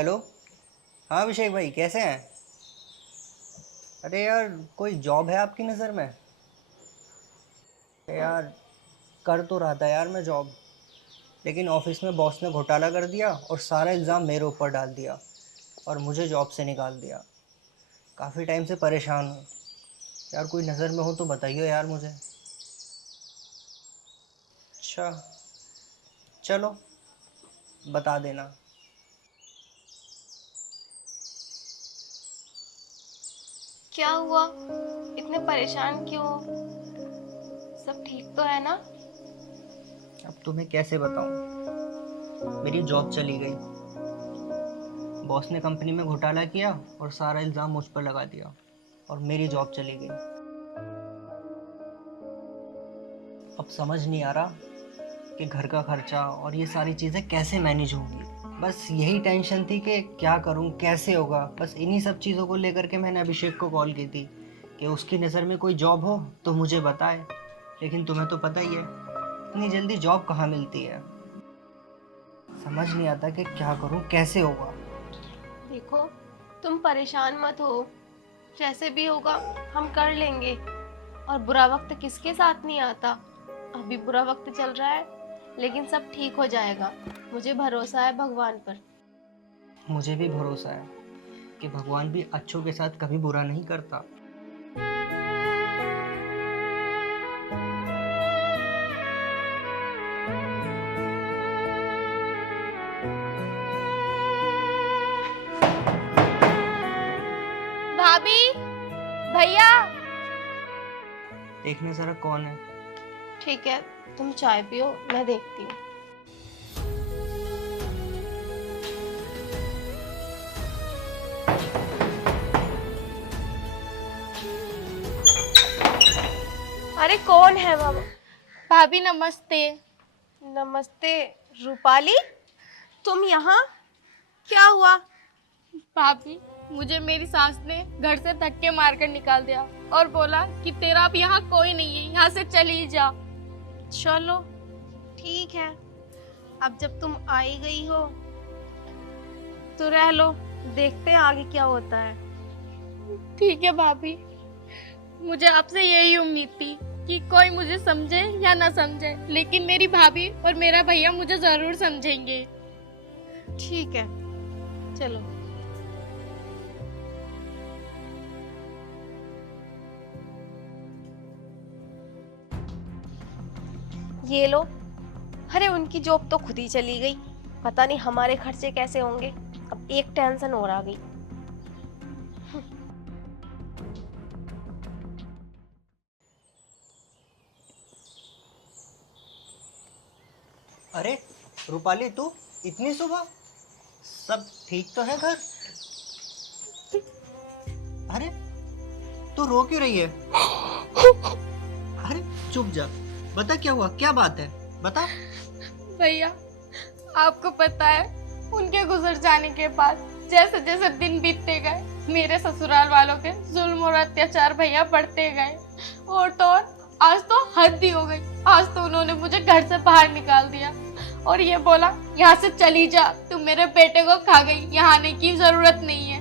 Hello. हाँ अभिषेक भाई, कैसे हैं? अरे यार, कोई जॉब है आपकी नज़र में? अरे यार, कर तो रहा था यार मैं जॉब, लेकिन ऑफिस में बॉस ने घोटाला कर दिया और सारा इल्ज़ाम मेरे ऊपर डाल दिया और मुझे जॉब से निकाल दिया। काफ़ी टाइम से परेशान हूँ यार, कोई नज़र में हो तो बताइए यार मुझे। अच्छा, चलो बता देना। क्या हुआ? इतने परेशान क्यों हो? सब ठीक तो है ना? अब तुम्हें कैसे बताऊँ, मेरी जॉब चली गई। बॉस ने कंपनी में घोटाला किया और सारा इल्ज़ाम मुझ पर लगा दिया और मेरी जॉब चली गई। अब समझ नहीं आ रहा कि घर का खर्चा और ये सारी चीज़ें कैसे मैनेज होंगी। बस यही टेंशन थी कि क्या करूं, कैसे होगा। बस इन्हीं सब चीज़ों को लेकर के मैंने अभिषेक को कॉल की थी कि उसकी नज़र में कोई जॉब हो तो मुझे बताए। लेकिन तुम्हें तो पता ही है, इतनी जल्दी जॉब कहाँ मिलती है। समझ नहीं आता कि क्या करूं, कैसे होगा। देखो, तुम परेशान मत हो। जैसे भी होगा हम कर लेंगे। और बुरा वक्त किसके साथ नहीं आता। अभी बुरा वक्त चल रहा है, लेकिन सब ठीक हो जाएगा। मुझे भरोसा है भगवान पर। मुझे भी भरोसा है कि भगवान भी अच्छों के साथ कभी बुरा नहीं करता। भाभी, भैया। देखने ज़रा कौन है। ठीक है, तुम चाय पियो, मैं देखती हूँ। अरे कौन है बाबा? भाभी नमस्ते। नमस्ते। रूपाली, तुम यहाँ? क्या हुआ? भाभी, मुझे मेरी सास ने घर से धक्के मारकर निकाल दिया और बोला कि तेरा अब यहाँ कोई नहीं है, यहाँ से चली जा। चलो ठीक है, अब जब तुम आई गई हो तो रह लो। देखते हैं आगे क्या होता है। ठीक है भाभी, मुझे आपसे यही उम्मीद थी कि कोई मुझे समझे या ना समझे, लेकिन मेरी भाभी और मेरा भैया मुझे जरूर समझेंगे। ठीक है, चलो। ये लो। अरे उनकी जॉब तो खुद ही चली गई। पता नहीं हमारे खर्चे कैसे होंगे। अब एक टेंशन और आ गई। अरे रूपाली, तू इतनी सुबह? सब ठीक तो है घर? अरे तू रो क्यों रही है? अरे चुप जा, बता क्या हुआ, क्या बात है, बता। भैया, आपको पता है, उनके गुजर जाने के बाद जैसे जैसे दिन बीतते गए, मेरे ससुराल वालों के जुल्म और अत्याचार भैया बढ़ते गए। और तो और, आज तो हद ही हो गई। आज तो उन्होंने मुझे घर से बाहर निकाल दिया और ये बोला, यहाँ से चली जा, तुम मेरे बेटे को खा गई, यहाँ आने की जरूरत नहीं है।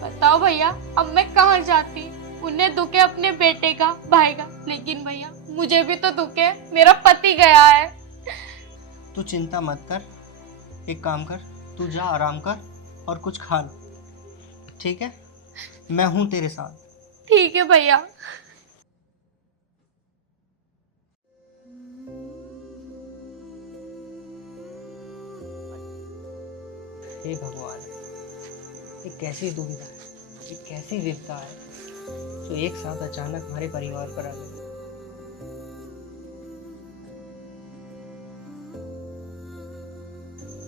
बताओ भैया, अब मैं कहाँ जाती? उन्हें दुख है अपने बेटे का, भाई का, लेकिन भैया मुझे भी तो दुख है, मेरा पति गया है। तू चिंता मत कर, एक काम कर, तू जा आराम कर और कुछ खा ले, ठीक है? मैं हूँ तेरे साथ। ठीक है भैया। हे भगवान, ये कैसी दुविधा है, ये कैसी विपदा है जो एक साथ अचानक हमारे परिवार पर आ गई।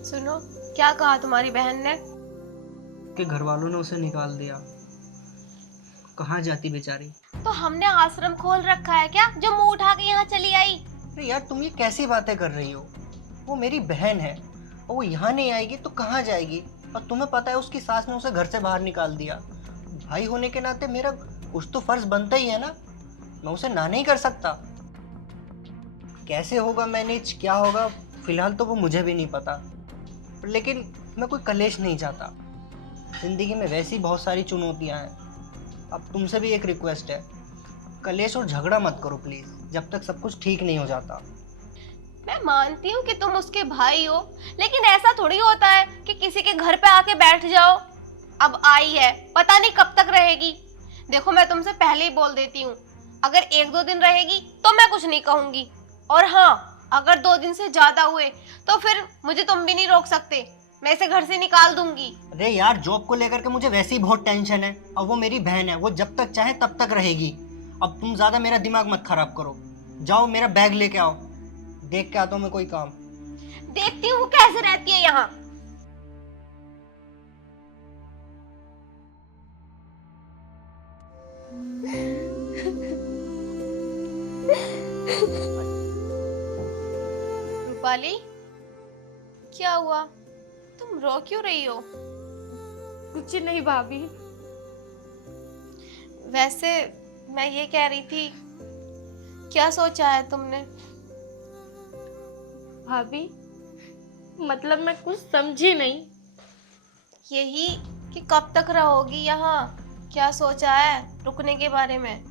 सुनो, क्या कहा तुम्हारी बहन ने? कि घर वालों ने उसे निकाल दिया। कहाँ जाती बेचारी। तो हमने आश्रम खोल रखा है क्या, जो मुंह उठा के यहाँ चली आई? अरे यार, तुम ये कैसी बातें कर रही हो? वो मेरी बहन है और वो यहाँ नहीं आएगी तो कहाँ जाएगी? और तुम्हें पता है उसकी सास ने उसे घर से बाहर निकाल दिया। भाई होने के नाते मेरा कुछ तो फर्ज बनता ही है ना, मैं उसे ना नहीं कर सकता। कैसे होगा मैनेज, क्या होगा, फिलहाल तो वो मुझे भी नहीं पता। लेकिन मैं कोई कलेश नहीं चाहता। जिंदगी में वैसी बहुत सारी चुनौतियां हैं। अब तुमसे भी एक रिक्वेस्ट है, कलेश और झगड़ा मत करो प्लीज, जब तक सब कुछ ठीक नहीं हो जाता। मैं मानती हूँ कि तुम उसके भाई हो, लेकिन ऐसा थोड़ी होता है कि किसी के घर पे आके बैठ जाओ। अब आई है, पता नहीं कब तक रहेगी। देखो मैं तुमसे पहले ही बोल देती हूँ, अगर 1-2 दिन रहेगी तो मैं कुछ नहीं कहूंगी, और हाँ अगर 2 दिन से ज्यादा हुए तो फिर मुझे तुम भी नहीं रोक सकते, मैं इसे घर से निकाल दूंगी। अरे यार, जॉब को लेकर के मुझे वैसे ही बहुत टेंशन है, और वो मेरी बहन है, वो जब तक चाहे तब तक रहेगी। अब तुम ज्यादा मेरा दिमाग मत खराब करो। जाओ मेरा बैग लेके आओ, देख के आता हूँ मैं कोई काम। देखती हूँ कैसे रहती है यहाँ। रूपाली, क्या हुआ? तुम रो क्यों रही हो? कुछ नहीं भाभी। वैसे मैं ये कह रही थी, क्या सोचा है तुमने? भाभी मतलब मैं कुछ समझी नहीं। यही कि कब तक रहोगी यहाँ, क्या सोचा है रुकने के बारे में?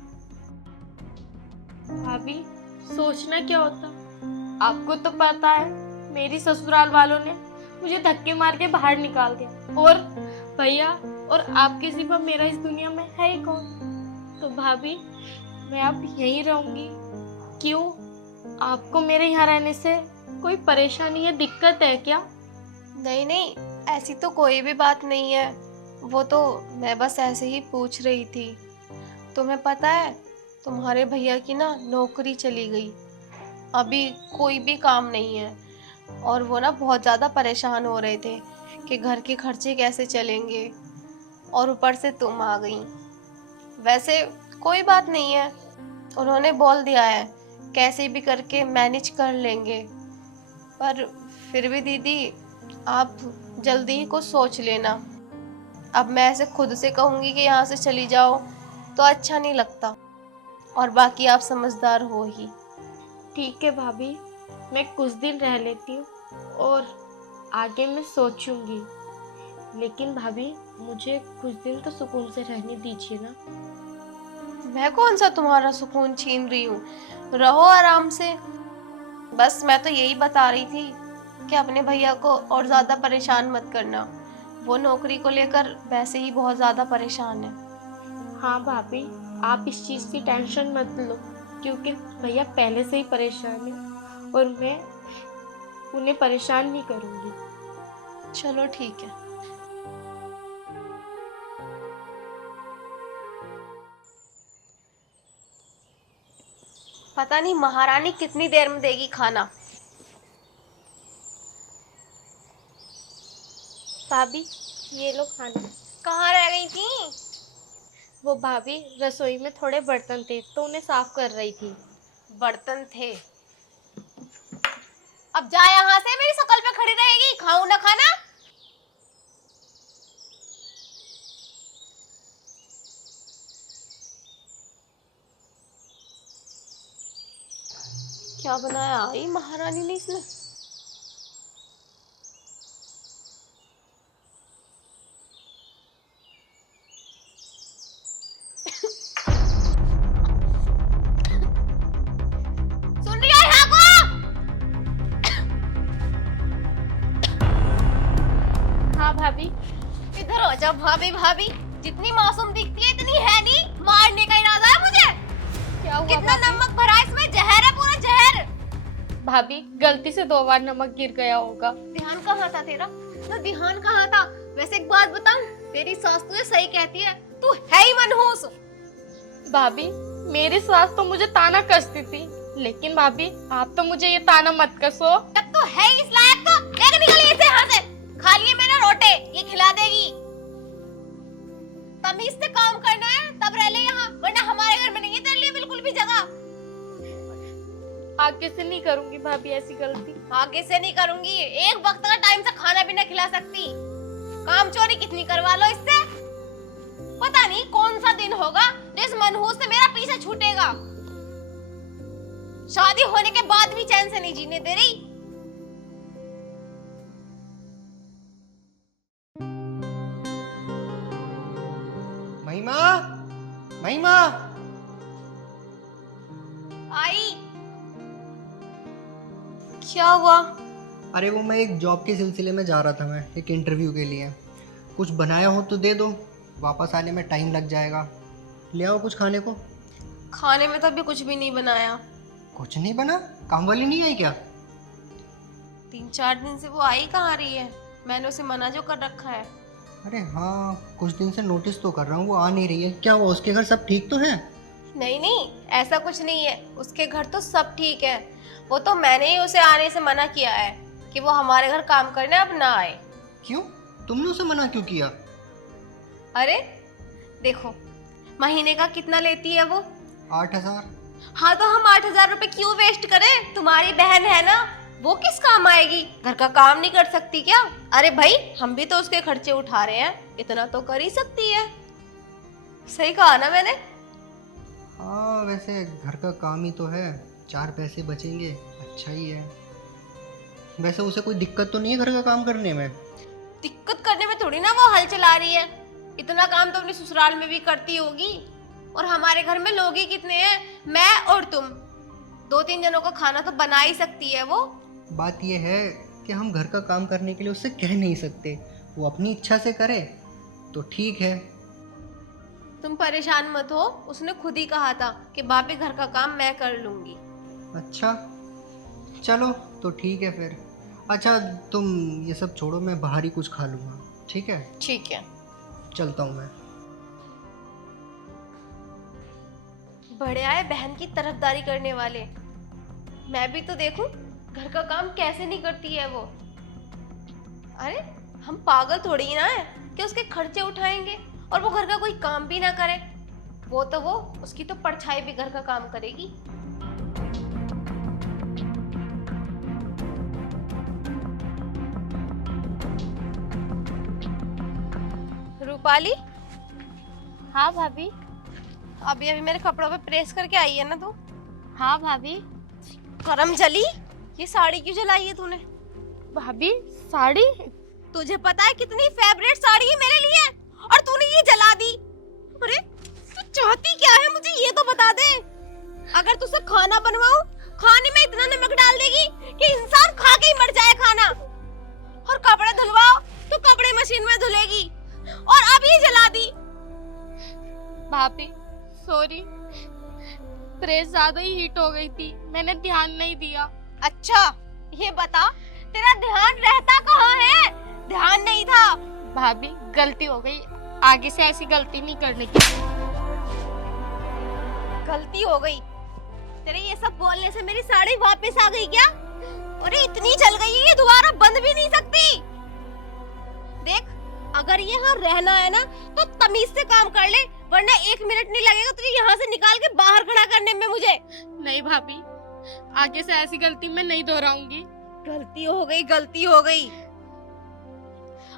भाभी सोचना क्या होता, आपको तो पता है मेरी ससुराल वालों ने मुझे धक्के मार के बाहर निकाल दिया, और भैया और आपके सिवा मेरा इस दुनिया में है ही कौन। तो भाभी मैं अब यहीं रहूंगी। क्यों, आपको मेरे यहाँ रहने से कोई परेशानी या दिक्कत है क्या? नहीं नहीं, ऐसी तो कोई भी बात नहीं है, वो तो मैं बस ऐसे ही पूछ रही थी। तुम्हें पता है तुम्हारे भैया की ना नौकरी चली गई, अभी कोई भी काम नहीं है, और वो ना बहुत ज़्यादा परेशान हो रहे थे कि घर के खर्चे कैसे चलेंगे, और ऊपर से तुम आ गई। वैसे कोई बात नहीं है, उन्होंने बोल दिया है कैसे भी करके मैनेज कर लेंगे, पर फिर भी दीदी आप जल्दी ही कुछ सोच लेना। अब मैं ऐसे खुद से कहूँगी कि यहाँ से चली जाओ तो अच्छा नहीं लगता, और बाकी आप समझदार हो ही। ठीक है भाभी, मैं कुछ दिन रह लेती हूँ और आगे मैं सोचूंगी, लेकिन भाभी मुझे कुछ दिन तो सुकून से रहने दीजिए ना। मैं कौन सा तुम्हारा सुकून छीन रही हूँ, रहो आराम से। बस मैं तो यही बता रही थी कि अपने भैया को और ज़्यादा परेशान मत करना, वो नौकरी को लेकर वैसे ही बहुत ज़्यादा परेशान है। हाँ भाभी, आप इस चीज़ की टेंशन मत लो, क्योंकि भैया पहले से ही परेशान है और मैं उन्हें परेशान नहीं करूँगी। चलो ठीक है। पता नहीं महारानी कितनी देर में देगी खाना। भाभी ये लो खाना। कहाँ रह गई थी? वो भाभी रसोई में थोड़े बर्तन थे तो उन्हें साफ कर रही थी। बर्तन थे? अब जा यहाँ से, मेरी शकल पे खड़ी रहेगी, खाऊं ना खाना। क्या बनाया आई महारानी ने इसमें? सुन रही है यहाँ को? हाँ भाभी। इधर हो जा भाभी। भाभी जितनी मासूम दिखती है इतनी है नहीं, मारने का इरादा है मुझे। क्या हुआ कितना भाभी? नमक भरा है इसमें, जहर है पूरा जहर। भाभी गलती से 2 बार नमक गिर गया होगा। ध्यान कहाँ था तेरा? तो ध्यान कहाँ था? वैसे एक बात बताऊं, तेरी सास तुझे सही कहती है, तू है ही मनहूस। भाभी मेरी सास तो मुझे ताना कसती थी, लेकिन भाभी आप तो मुझे ये ताना मत कसो। जब तू है इस लायक तो लेके निकल इसे यहाँ से। खा लिए मैंने रोटे, ये खिला देगी। तमीज से काम करना है तब रह ले यहाँ, वरना हमारे घर में नहीं है तेरे लिए बिल्कुल भी जगह। आगे से नहीं करूंगी भाभी ऐसी गलती। आगे से नहीं करूंगी, एक वक्त का टाइम से खाना भी ना खिला सकती। काम चोरी कितनी करवा लो इससे। पता नहीं कौन सा दिन होगा जिस मनहूस से मेरा पीछा छूटेगा। शादी होने के बाद भी चैन से नहीं जीने दे रही। महिमा, महिमा। आई। क्या हुआ? अरे वो मैं एक जॉब के सिलसिले में जा रहा था, मैं एक इंटरव्यू के लिए। कुछ बनाया हो तो दे दो, वापस आने में टाइम लग जाएगा। ले आओ कुछ खाने को। खाने में तो अभी कुछ भी नहीं बनाया। कुछ नहीं बना? काम वाली नहीं आई क्या? 3-4 दिन से वो आई कहाँ रही है? मैंने उसे मना जो कर रखा है। अरे हाँ, कुछ दिन से नोटिस तो कर रहा हूँ वो आ नहीं रही है। क्या हुआ, उसके घर सब ठीक तो है? नहीं नहीं, ऐसा कुछ नहीं है। उसके घर तो सब ठीक है। वो तो मैंने ही उसे आने से मना किया है कि वो हमारे घर काम करने अब ना आए। क्यों? तुमने उसे मना क्यों किया? अरे देखो, महीने का कितना लेती है वो? 8,000। हाँ तो हम 8,000 रुपए क्यों वेस्ट करें? तुम्हारी बहन है ना, वो किस काम आएगी? घर का काम नहीं कर सकती क्या? अरे भाई, हम भी तो उसके खर्चे उठा रहे हैं, इतना तो कर ही सकती है। सही कहा ना मैंने? हाँ वैसे घर का काम ही तो है, 4 पैसे बचेंगे, अच्छा ही है। वैसे उसे कोई दिक्कत तो नहीं है घर का काम करने में? दिक्कत करने में थोड़ी ना वो हल चला रही है। इतना काम तो अपने ससुराल में भी करती होगी। और हमारे घर में लोग ही कितने हैं? मैं और तुम, 2-3 जनों का खाना तो बना ही सकती है वो। बात यह है कि हम घर का काम करने के लिए उससे कह नहीं सकते। वो अपनी इच्छा से करे तो ठीक है। तुम परेशान मत हो, उसने खुद ही कहा था कि भाभी घर का काम मैं कर लूंगी। अच्छा चलो तो ठीक है फिर। अच्छा तुम ये सब छोड़ो, मैं बाहर ही कुछ खा लूँगा, ठीक है? ठीक है। चलता हूँ मैं। बड़े आए बहन की तरफदारी करने वाले। मैं भी तो देखूं घर का काम कैसे नहीं करती है वो। अरे हम पागल थोड़ी ना है कि उसके खर्चे उठाएंगे और वो घर का कोई काम भी ना करे। वो उसकी तो परछाई भी घर का काम करेगी। रूपाली, हाँ भाभी। अभी अभी मेरे कपड़ों पे प्रेस करके आई है ना तू? हाँ भाभी। करम जली, ये साड़ी क्यों जलाई है तूने? भाभी साड़ी? तुझे पता है कितनी फेवरेट साड़ी है मेरे लिए, और तूने ये जला दी। अरे तू चाहती क्या है, मुझे ये तो बता दे। अगर तुझसे खाना बनवाऊं, खाने में इतना नमक डाल देगी कि इंसान खा के ही मर जाए खाना। और कपड़े धुलवाओ तो कपड़े मशीन में धुलेगी, और अब ये जला दी। भाभी सॉरी, प्रेस ज्यादा ही हीट हो गई थी, मैंने ध्यान नहीं दिया। अच्छा ये बता, तेरा ध्यान रहता कहाँ है? ध्यान नहीं था। भाभी गलती हो गई, आगे से ऐसी गलती नहीं करने की। गलती हो गई? तेरे ये सब बोलने से मेरी साड़ी वापस आ गई क्या? अरे इतनी जल गई है, ये दोबारा बंद भी नहीं सकती। देख, अगर यहाँ रहना है ना तो तमीज से काम कर ले, वरना 1 मिनट नहीं लगेगा तुझे यहाँ से निकाल के बाहर खड़ा करने में मुझे। नहीं भाभी, आगे से ऐसी गलती मैं नहीं दोहराऊंगी। गलती हो गई, गलती हो गई।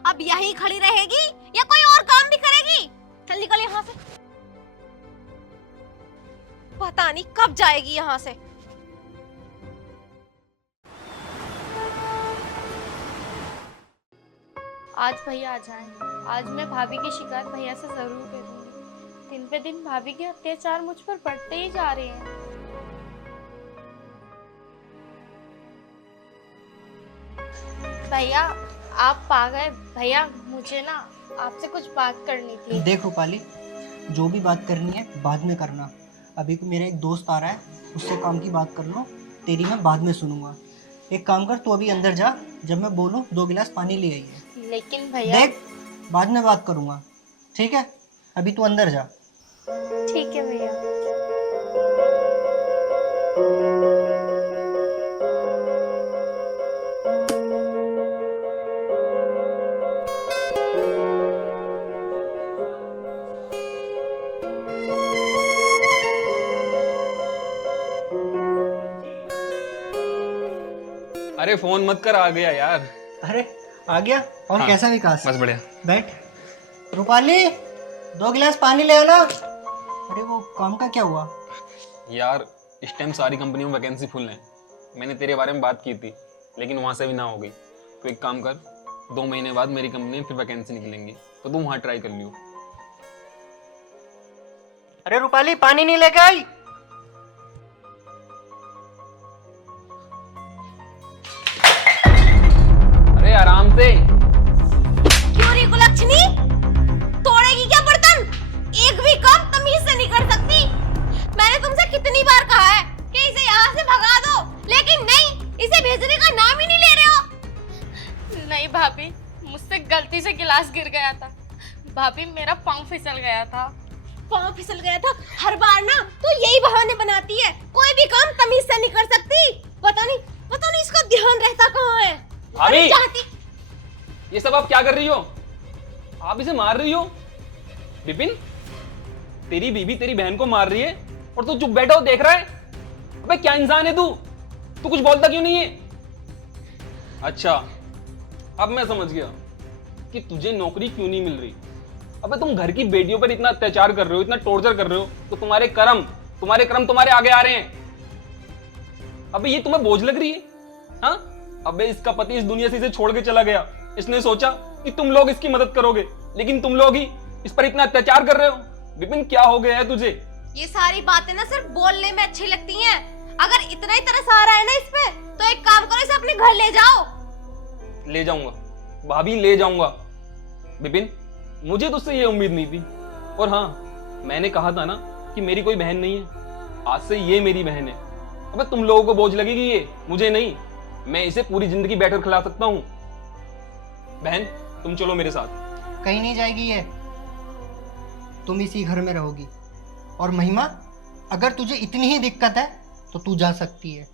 अब यहीं खड़ी रहेगी या कोई और काम भी करेगी? चल निकल यहाँ से, पता नहीं कब जाएगी यहाँ से। आज भैया आ जाएं। आज मैं भाभी की शिकायत भैया से जरूर करूंगी। दिन पे दिन भाभी के अत्याचार मुझ पर बढ़ते ही जा रहे हैं। भैया आप आ गए। भैया मुझे ना आपसे कुछ बात करनी थी। देख रूपाली, जो भी बात करनी है बाद में करना। अभी को मेरा एक दोस्त आ रहा है, उससे काम की बात कर लो, तेरी मैं बाद में सुनूंगा। एक काम कर, तू अभी अंदर जा, जब मैं बोलूँ 2 गिलास पानी ले आई है। लेकिन भैया देख, बाद में बात करूंगा, ठीक है? अभी तू अंदर जा। ठीक है भैया। अरे फोन मत कर, आ गया यार। अरे आ गया? और हाँ, कैसा विकास? बस बढ़िया। बैठ। रूपाली, 2 गिलास पानी ले आना। अरे वो काम का क्या हुआ? यार इस टाइम सारी कंपनियों में वैकेंसी फुल है। मैंने तेरे बारे में बात की थी, लेकिन वहाँ से भी ना हो गई। तो एक काम कर, 2 महीने बाद मेरी कंपनी में फिर वैकेंसी निकलेंगी, तो तुम वहाँ ट्राई कर लियो। अरे रूपाली पानी नहीं लेके आई? अरे आराम से। क्यों रिको लक्ष्मी, तोड़ेगी क्या बर्तन? एक भी काम तमीज से नहीं कर सकती। मैंने तुमसे कितनी बार कहा है कि इसे यहाँ से भगा दो, लेकिन नहीं, इसे भेजने का नाम ही नहीं ले रहे हो। नहीं भाभी, मुझसे गलती से गिलास गिर गया था। भाभी मेरा पाँव फिसल गया था। पाँव फिसल गया था? हर बार ना तो यही बहाने बनाती है, कोई भी काम तमीज से नहीं कर सकती। पता नहीं इसका ध्यान रहता कहाँ है। भाभी! अरे चाहती ये सब आप क्या कर रही हो? आप इसे मार रही हो? विपिन, तेरी बीबी तेरी बहन को मार रही है और तू चुप बैठा हो देख रहा है? अबे क्या इंसान है तू? तू कुछ बोलता क्यों नहीं है? अच्छा, अब मैं समझ गया कि तुझे नौकरी क्यों नहीं मिल रही। अबे तुम घर की बेटियों पर इतना अत्याचार कर रहे हो, इतना टॉर्चर कर रहे हो, तो तुम्हारे कर्म तुम्हारे आगे आ रहे हैं। अबे ये तुम्हें बोझ लग रही है? हाँ? अबे इसका पति इस दुनिया से इसे छोड़ के चला गया। इसने सोचा कि तुम लोग इसकी मदद करोगे, लेकिन तुम लोग ही इस पर इतना अत्याचार कर रहे हो। विपिन क्या हो गया है तुझे? ये सारी बातें ना सिर्फ बोलने में अच्छी लगती हैं। अगर इतना ही तरस आ रहा है ना इस पे, तो एक काम करो, इसे अपने घर ले जाओ। ले जाऊंगा भाभी, ले जाऊंगा। विपिन, मुझे तुझसे ये उम्मीद नहीं थी। और हाँ, मैंने कहा था ना कि मेरी कोई बहन नहीं है। आज से ये मेरी बहन है। अबे तुम लोगों को बोझ लगेगी, ये मुझे नहीं। मैं इसे पूरी जिंदगी बैठकर खिला सकता हूँ। बहन, तुम चलो मेरे साथ। कहीं नहीं जाएगी ये, तुम इसी घर में रहोगी। और महिमा, अगर तुझे इतनी ही दिक्कत है तो तू जा सकती है।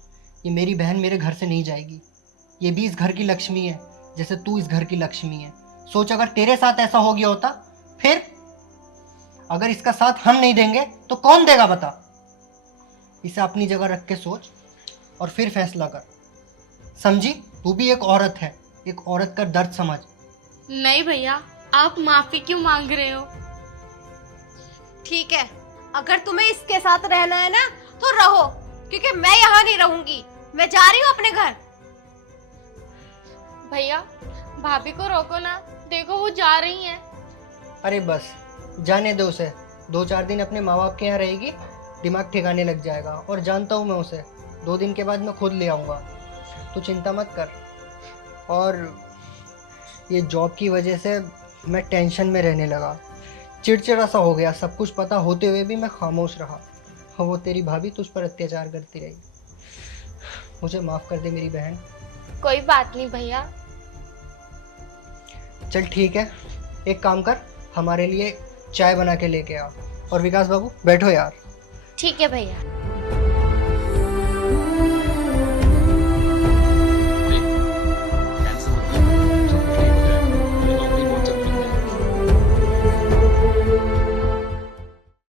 ये मेरी बहन मेरे घर से नहीं जाएगी। ये भी इस घर की लक्ष्मी है, जैसे तू इस घर की लक्ष्मी है। सोच, अगर तेरे साथ ऐसा हो गया होता, फिर अगर इसका साथ हम नहीं देंगे तो कौन देगा बता। इसे अपनी जगह रख के सोच और फिर फैसला कर, समझी? तू भी एक औरत है, एक औरत का दर्द समझ। नहीं भैया, आप माफी क्यों मांग रहे हो? ठीक है, अगर तुम्हें इसके साथ रहना है ना तो रहो, क्योंकि मैं यहाँ नहीं रहूंगी। मैं जा रही हूँ अपने घर। भैया, भाभी को रोको ना, देखो वो जा रही हैं। अरे बस जाने दो उसे। 2-4 दिन अपने माँ बाप के यहाँ रहेगी, दिमाग ठिकाने लग जाएगा। और जानता हूँ मैं उसे, 2 दिन के बाद मैं खुद ले आऊँगा। तू चिंता मत कर। और ये जॉब की वजह से मैं टेंशन में रहने लगा, चिड़चिड़ा सा हो गया। सब कुछ पता होते हुए भी मैं खामोश रहा। और वो तेरी भाभी तुझ पर अत्याचार करती रही। मुझे माफ़ कर दे मेरी बहन। कोई बात नहीं भैया। चल ठीक है, एक काम कर, हमारे लिए चाय बना के लेके आ। और विकास बाबू बैठो यार। ठीक है भैया।